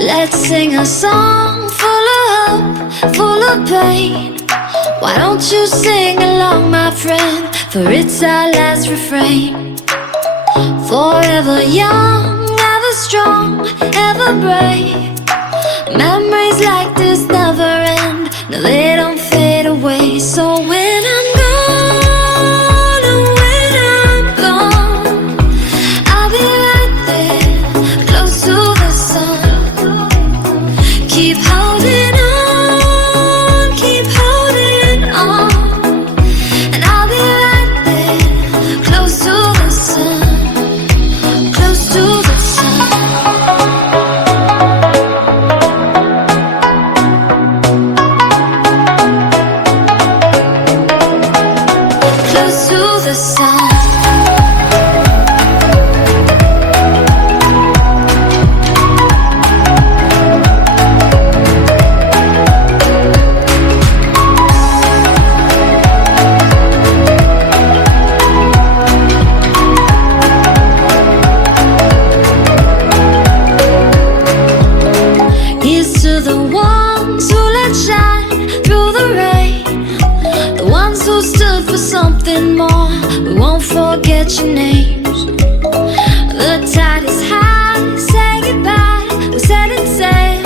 Let's sing a song full of hope, full of pain. Why don't you sing along, my friend? For it's our last refrain. Forever young, ever strong, ever brave. Memories like this never end. No, they don't fade away. So when I'm gone, oh, when I'm gone, I'll be right there, close to the sun. Keep holding on, keep holding on, and I'll be right there, close to the sun, close to the sun. Close to the sun. Here's to the ones who let shine through the rain, the ones who stood for something more. We won't forget your names. The tide is high, say goodbye, we're setting sail,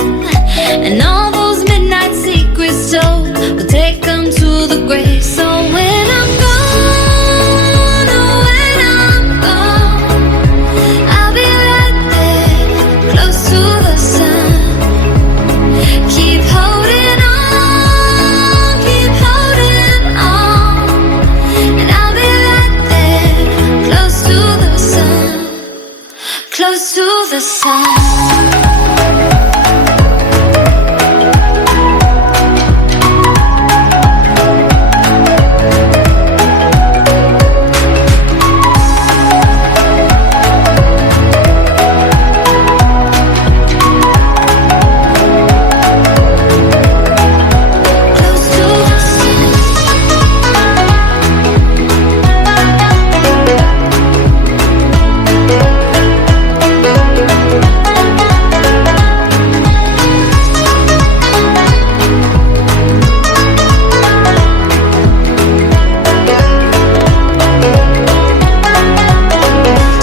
and all those midnight secrets told, we'll take them to the grave. So when I'm gone, oh, when I'm gone, I'll be right there, close to the sun. Keep holding on, keep holding on, and I'll be right there, close to the sun, close to the sun. Close to the sun.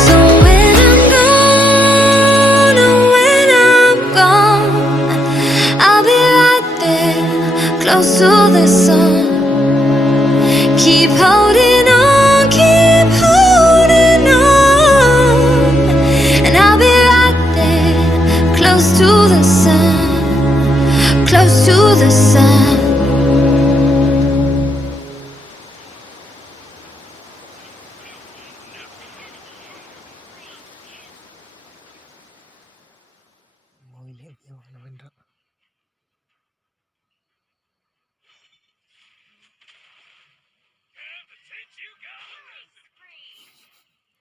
So when I'm gone, oh, when I'm gone, I'll be right there, close to the sun. Keep holding on, keep holding on, and I'll be right there, close to the sun, close to the sun. Mau ini, mau ini,